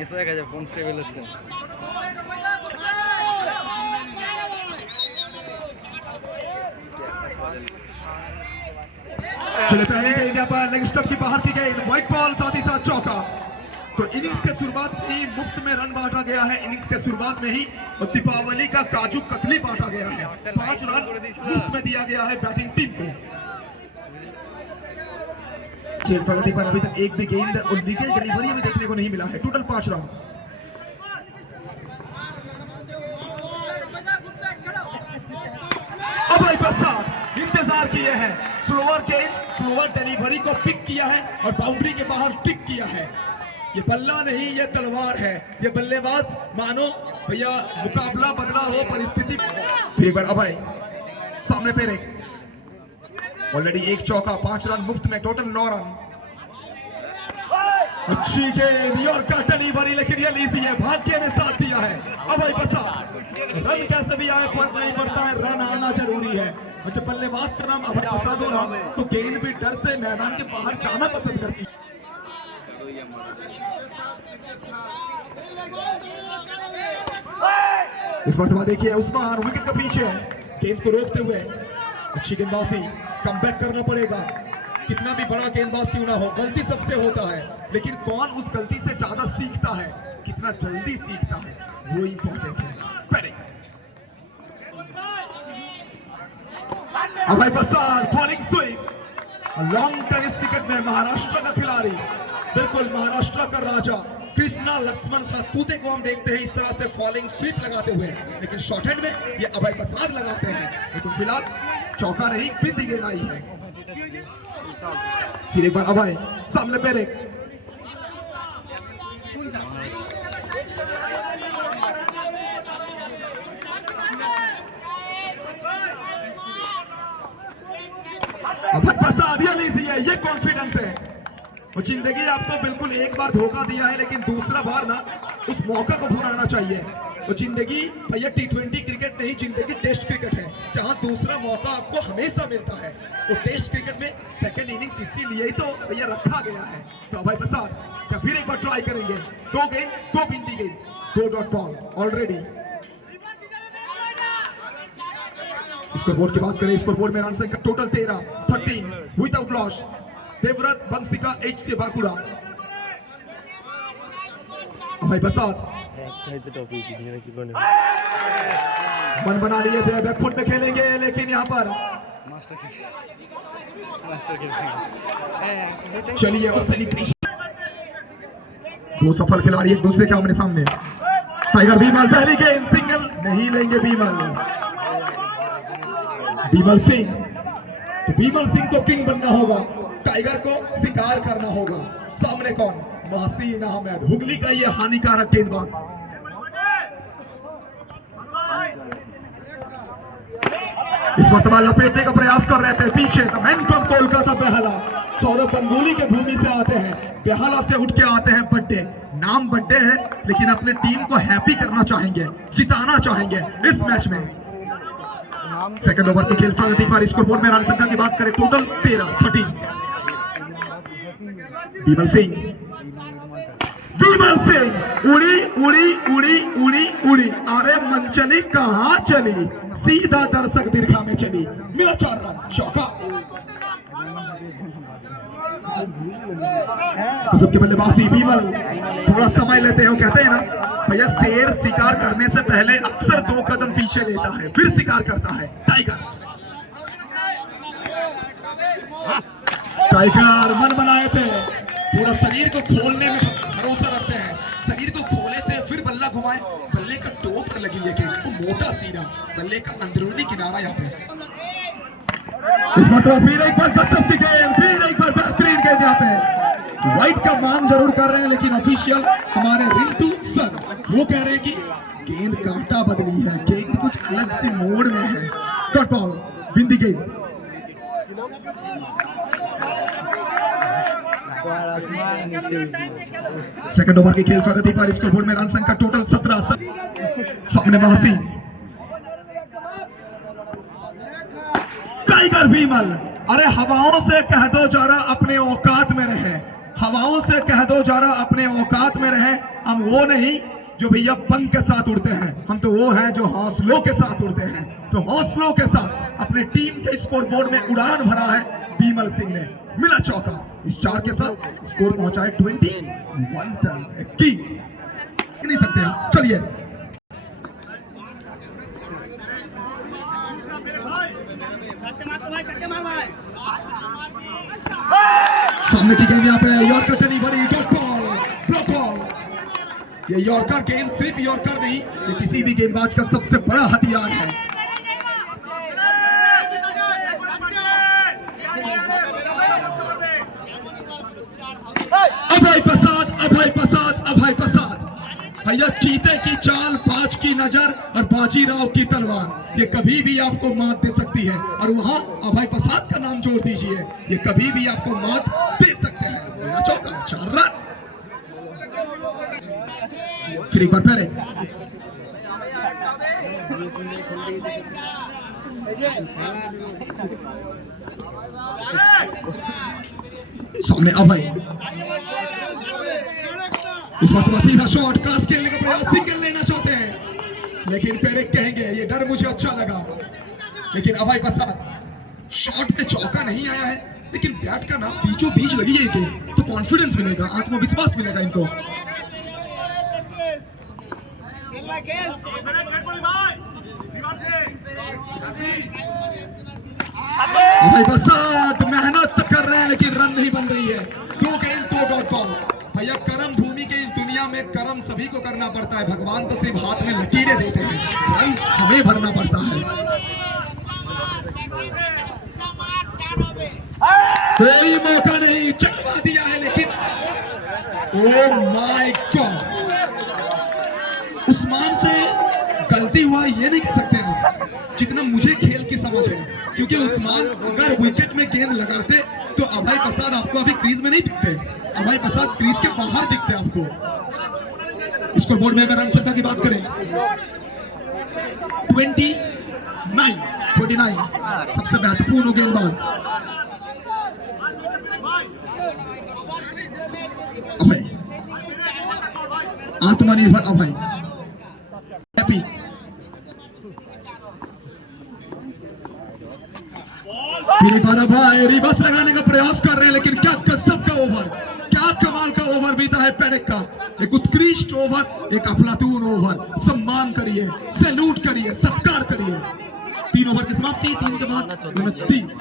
নেশা দেখা যায় ফোন স্টেবল হচ্ছে। चले पहले गेंद यहाँ पर लेग स्टंप की बाहर की गेंद, व्हाइट बॉल, साथ ही साथ चौका। तो इनिंग्स के शुरुआत में ही मुफ्त में रन बांटा गया है। इनिंग्स के शुरुआत में ही और दीपावली का काजू कतली बांटा गया है। 5 रन मुफ्त में दिया गया है बैटिंग टीम को। खेल प्रगति पर अभी तक एक भी गेंद और लीगल डिलीवरी में देखने को नहीं मिला है। Total 5 run. अभय प्रसाद इंतजार किए हैं, स्लोअर गेंद, स्लोअर डिलीवरी को पिक किया है और बाउंड्री के बाहर टिक किया है। ये बल्ला नहीं, ये तलवार है। ये बल्लेबाज मानो भैया मुकाबला बदला हो परिस्थिति। फिर एक बार अभय सामने पेरे, ऑलरेडी एक चौका, 5 रन मुफ्त में, टोटल 9 रन। अच्छी गेंद यॉर्कर डिलीवरी, लेकिन ये लीजी है, भाग्य ने साथ दिया है। अभय प्रसाद, रन कैसे भी आए फर्क नहीं पड़ता है, रन आना जरूरी है। और जब बल्लेबाज का नाम अभय प्रसाद हो ना तो गेंद भी डर से मैदान के बाहर जाना पसंद करती है। इस मरतबा देखिए उस्मान विकेट के पीछे है, गेंद को रोकते हुए अच्छी गेंदबाजी, कमबैक करना पड़ेगा। कितना भी बड़ा गेंदबाज क्यों ना हो, गलती सबसे होता है, लेकिन कौन उस गलती से ज्यादा सीखता है, कितना जल्दी सीखता है, वो इंपॉर्टेंट है। Abhay Prasad falling swing, long tennis cricket में महाराष्ट्र का खिलाड़ी, बिल्कुल महाराष्ट्र का राजा कृष्णा लक्ष्मण सातपुते को हम देखते हैं इस तरह से फॉलिंग स्वीप लगाते हुए, लेकिन शॉर्ट हैंड में ये अभय प्रसाद लगाते हैं। लेकिन फिलहाल चौका नहीं, बिंदी गेंद आई है। फिर एक बार अभय सामने पेरे, अभय प्रसाद, ये लीजिए, ये कॉन्फिडेंस है। और जिंदगी आपको बिल्कुल एक बार धोखा दिया है, लेकिन दूसरा बार ना उस मौका को भुलाना चाहिए। और जिंदगी भैया T20 क्रिकेट नहीं, जिंदगी टेस्ट क्रिकेट है, जहां दूसरा मौका आपको हमेशा मिलता है। और टेस्ट क्रिकेट में सेकंड इनिंग्स इसीलिए ही तो भैया रखा गया है। तो अभय प्रसाद क्या फिर एक बार ट्राई करेंगे? 2 गेंद, 2 बिंदी गेंद, 2 डॉट बॉल ऑलरेडी। स्कोरबोर्ड की बात करें, स्कोरबोर्ड में रन संख्या total 13 without loss. Devvrat Bansika HC Bakuda. Abhay Prasad मन बना लिए थे, बैकफुट में खेलेंगे, लेकिन यहाँ पर चलिए उस सेलिब्रेशन। 2 सफल खिलाड़ी एक दूसरे के आमने सामने। टाइगर बीमल, पहली गेंद, सिंगल नहीं लेंगे बीमल सिंह। तो बीमल सिंह को किंग बनना होगा, टाइगर को शिकार करना होगा। सामने कौन? महसीन अहमद, हुगली का ये हानिकारक गेंदबाज। इस मरतबा लपेटने का प्रयास कर रहे थे, पीछे the man from Kolkata Behala, Sourav Ganguly के भूमि से आते हैं, बेहाला से उठ के आते हैं। बर्थडे, नाम बर्थडे है, लेकिन अपने टीम को हैप्पी करना चाहेंगे, जिताना चाहेंगे इस मैच में। सेकंड ओवर की खेल प्रगति पर स्कोरबोर्ड में रन संख्या की बात करें, टोटल 13। बीमल सिंह उड़ी उड़ी उड़ी उड़ी उड़ी, अरे मनचली कहां चली, सीधा दर्शक दीर्घा में चली, मिला 4 रन, चौका। सबके बल्लेबाजी बीमल थोड़ा समय लेते हो, कहते हैं ना भैया शेर शिकार करने से पहले अक्सर 2 कदम पीछे लेता है, फिर शिकार करता है। टाइगर मन बनाए थे, पूरा शरीर को खोलने में भरोसा रखते हैं, शरीर को खोले थे, फिर बल्ला घुमाए, बल्ले का टो पर लगी ये गेंद, तो मोटा सीधा बल्ले का अंदरूनी किनारा यहाँ पे। इस मरतबा फिर एक बार गजब की गेंद, फिर एक बार बेहतरीन गेंद यहाँ पे। व्हाइट का मांग जरूर कर रहे हैं, लेकिन ऑफिशियल हमारे रिंटू सर वो कह रहे हैं कि गेंद कांटा बदली है, गेंद कुछ अलग से मोड़ में है। डॉट बॉल, बिंदी गेंद। सेकंड ओवर की खेल प्रगति पर स्कोरबोर्ड में रन संख्या टोटल 17। सामने महसी, टाइगर बीमल, अरे हवाओं से कह दो जरा अपने औकात में रहे, हवाओं से कह दो जरा अपने औकात में रहे। हम वो नहीं जो भैया पंख के साथ उड़ते हैं, हम तो वो हैं जो हौसलों के साथ उड़ते हैं। तो हौसलों के साथ अपने टीम के स्कोर बोर्ड में उड़ान भरा है बीमल सिंह ने। मिला चौका, इस 4 के साथ स्कोर पहुंचा है 21 नहीं सकते हम। चलिए सामने की गेंद यहाँ पे yorker delivery, dot ball, block ball. ये यॉर्कर गेंद सिर्फ यॉर्कर नहीं, ये किसी भी गेंदबाज का सबसे बड़ा हथियार है। अभय प्रसाद भैया, चीते की चाल, बाज की नजर और बाजीराव की तलवार, ये कभी भी आपको मात दे सकती है। और वहां अभय प्रसाद का नाम जोड़ दीजिए, ये कभी भी आपको मात दे सकते हैं। चौका, 4 रन। फिर एक बार पहले सामने अभय, इस बार सीधा शॉट, क्रॉस खेलने का प्रयास, सिंगल लेना चाहते हैं लेकिन पेरेक कहेंगे ये डर मुझे अच्छा लगा। लेकिन अभय प्रसाद शॉट में चौका नहीं आया है, लेकिन बैट का नाम बीचों बीच लगी है गेंद, तो कॉन्फिडेंस मिलेगा, आत्मविश्वास मिलेगा इनको। अभय प्रसाद मेहनत कर रहे हैं लेकिन रन नहीं बन रही है। 2 गेंद 2 डॉट बॉल। भैया कर्म भूमि के इस दुनिया में कर्म सभी को करना पड़ता है, भगवान तो सिर्फ हाथ में लकीरें देते हैं, रन हमें भरना पड़ता है। कोई मौका नहीं, चकवा दिया है लेकिन ओ माय गॉड, उस्मान से गलती हुआ ये नहीं कह सकते हम, जितना मुझे खेल की समझ है, क्योंकि उस्मान अगर विकेट में गेंद लगाते तो अभय प्रसाद आपको अभी क्रीज में नहीं दिखते, अभय प्रसाद क्रीज के बाहर दिखते आपको। स्कोर बोर्ड में अगर रन संख्या की बात करें 29 सबसे महत्वपूर्ण गेंदबाज अभय, आत्मनिर्भर अभय। हैप्पी फिर एक बार अभय रिवर्स लगाने का प्रयास कर रहे हैं, लेकिन क्या गजब का ओवर, क्या कमाल का ओवर बीता है पेरेक का। एक उत्कृष्ट ओवर, एक अफलातून ओवर। सम्मान करिए, सैल्यूट करिए, सत्कार करिए। 3 ओवर की समाप्ति, 3 के बाद 29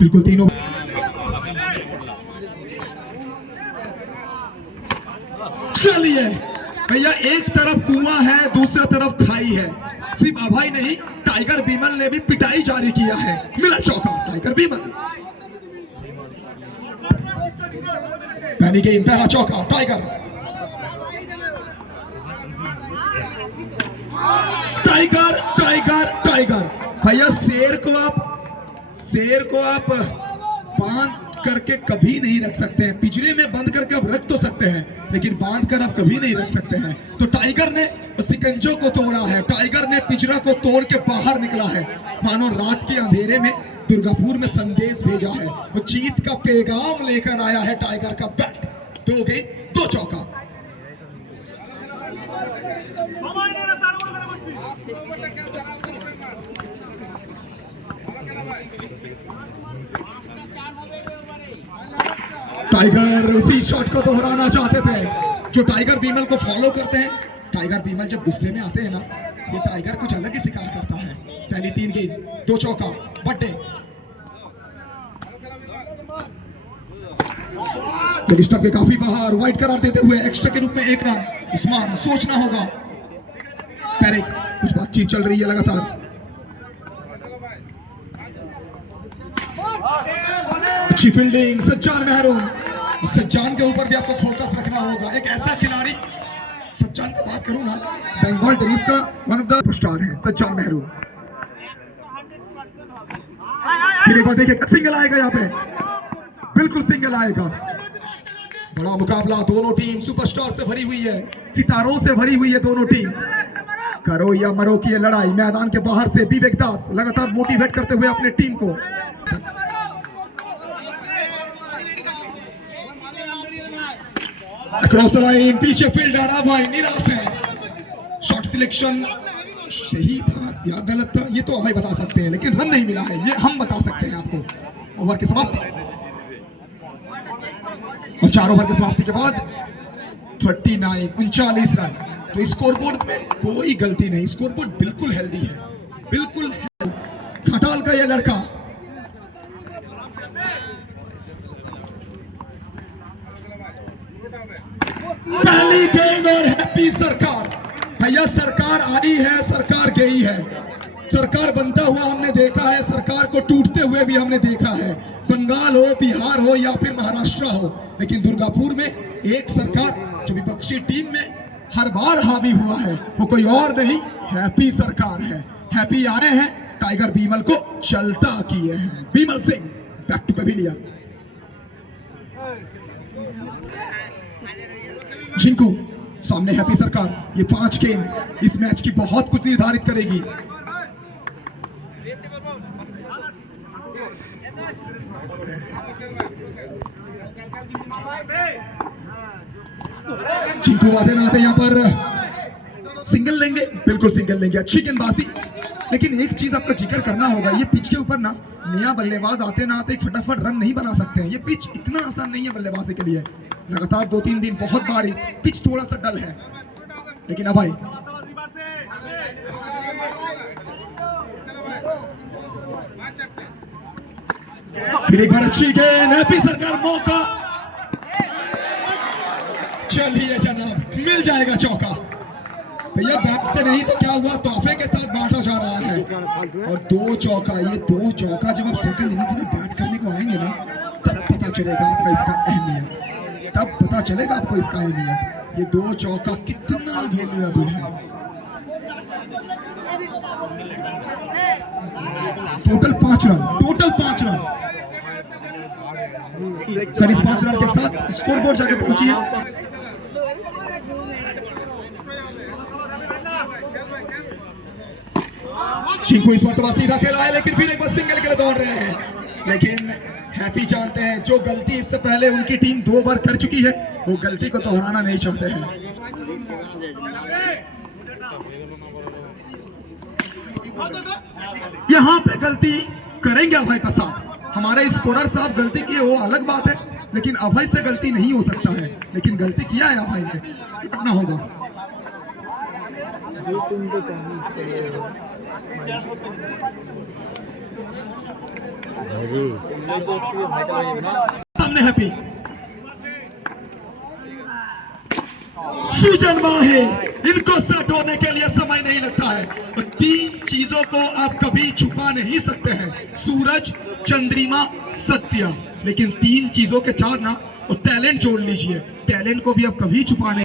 बिल्कुल 3 ओवर। चलिए भैया, एक तरफ कुआं है, दूसरी तरफ खाई है। सिर्फ अभय नहीं, टाइगर बीमल ने भी पिटाई जारी किया है। मिला चौका, टाइगर बीमल। पहली गेंद, पहला चौका, टाइगर। Tiger tiger tiger. भैया शेर को आप बांध करके कभी नहीं रख सकते हैं, पिंजरे में बंद करके आप रख तो सकते हैं, लेकिन बांध कर आप कभी नहीं रख सकते हैं। तो टाइगर ने सिकंजों को तोड़ा है, टाइगर ने पिंजरा को तोड़ के बाहर निकला है, मानो रात के अंधेरे में दुर्गापुर में संदेश भेजा है, वो जीत का पैगाम लेकर आया है टाइगर का बैट। 2 गेंद 2 चौका। टाइगर उसी शॉट को दोहराना चाहते थे जो टाइगर बीमल को फॉलो करते हैं। टाइगर बीमल जब गुस्से में आते हैं ना, ये टाइगर कुछ अलग ही शिकार करता है। पहली 3 गेंद 2 चौका, बट्टे। लेग स्टंप के काफी बाहर, वाइड करार देते हुए एक्स्ट्रा के रूप में 1 रन। उस्मान, सोचना होगा। पेरेक, कुछ बातचीत चल रही है लगातार। अच्छी फील्डिंग, सज्जान महरून। सज्जान के ऊपर भी आपको फोकस रखना होगा। एक ऐसा खिलाड़ी, सज्जान की बात करूं ना, बंगाल टेनिस का वन ऑफ द स्टार है सज्जान महरून। फिर एक बार देखिए, सिंगल आएगा यहाँ पे, बिल्कुल सिंगल आएगा। बड़ा मुकाबला, दोनों टीम सुपरस्टार से भरी हुई है, सितारों से भरी हुई है दोनों टीम। करो या मरो की ये लड़ाई। मैदान के बाहर से विवेक दास लगातार मोटिवेट करते हुए अपने टीम को। अक्रॉस द लाइन, पीछे फील्डर अभय निराश है। शॉट सिलेक्शन सही था या गलत था ये तो अभय बता सकते हैं, लेकिन रन नहीं मिला है ये हम बता सकते हैं आपको। ओवर की समाप्ति और 4 ओवर की समाप्ति के बाद 39 रन। तो स्कोरबोर्ड में कोई गलती नहीं, स्कोरबोर्ड बिल्कुल हेल्दी है, बिल्कुल खटाल का ये लड़का। पहली गेंद और हैप्पी सरकार। भैया सरकार आई है, सरकार गई है। सरकार बनता हुआ हमने देखा है, सरकार को टूटते हुए भी हमने देखा है। बंगाल हो, बिहार हो या फिर महाराष्ट्र हो, लेकिन दुर्गापुर में एक सरकार जो विपक्षी टीम में हर बार हावी हुआ है वो कोई और नहीं, हैप्पी सरकार है। हैप्पी आए हैं, टाइगर बीमल को चलता किए हैं। Bimal Singh back to pavilion. जिनको सामने हैप्पी सरकार। ये 5 गेंद इस मैच की बहुत कुछ निर्धारित करेगी। जिनको आते ना आते यहाँ पर सिंगल लेंगे, बिल्कुल सिंगल लेंगे। अच्छी गेंदबाजी, लेकिन एक चीज आपको जिक्र करना होगा, ये पिच के ऊपर ना नया बल्लेबाज आते ना आते फटाफट रन नहीं बना सकते हैं। ये पिच इतना आसान नहीं है बल्लेबाजी के लिए। लगातार 2-3 दिन बहुत बारिश, पिच थोड़ा सा डल है, लेकिन अब भाई फिर एक बार अच्छी गेंद, हैप्पी सरकार मौका। चलिए जनाब, मिल जाएगा चौका। भैया बैट से नहीं तो क्या हुआ, तोहफे के साथ बांटा जा रहा है। और 2 चौका, ये 2 चौका जब आप सेकंड इनिंग्स में बैट करने को आएंगे ना, तब पता चलेगा आपको इसका अहमियत, तब पता चलेगा आपको इसका अहमियत। ये 2 चौका कितना वैल्यूएबल है। Total 5 run, total 5 run. Sir इस 5 रन के साथ स्कोरबोर्ड जाके पहुंची है। चिंकू इस मरतबा सीधा खेला है, लेकिन फिर एक बार सिंगल के लिए दौड़ रहे हैं। लेकिन हैप्पी जानते हैं जो गलती इससे पहले उनकी टीम 2 बार कर चुकी है, वो गलती को दोहराना नहीं चाहते हैं। यहां पे गलती करेंगे अभय प्रसाद। हमारे स्कोरर साहब गलती किए वो अलग बात है, लेकिन अभय से गलती नहीं हो सकता है। लेकिन गलती किया है अभय ने, कितना होगा। सामने हैप्पी, सुजन है, इनको सेट होने के लिए समय नहीं लगता है। और 3 चीजों को आप कभी छुपा नहीं सकते हैं, सूरज, चंद्रमा, सत्य। लेकिन 3 चीजों के 4 ना, और टैलेंट जोड़ लीजिए, टैलेंट को भी आप कभी छुपा नहीं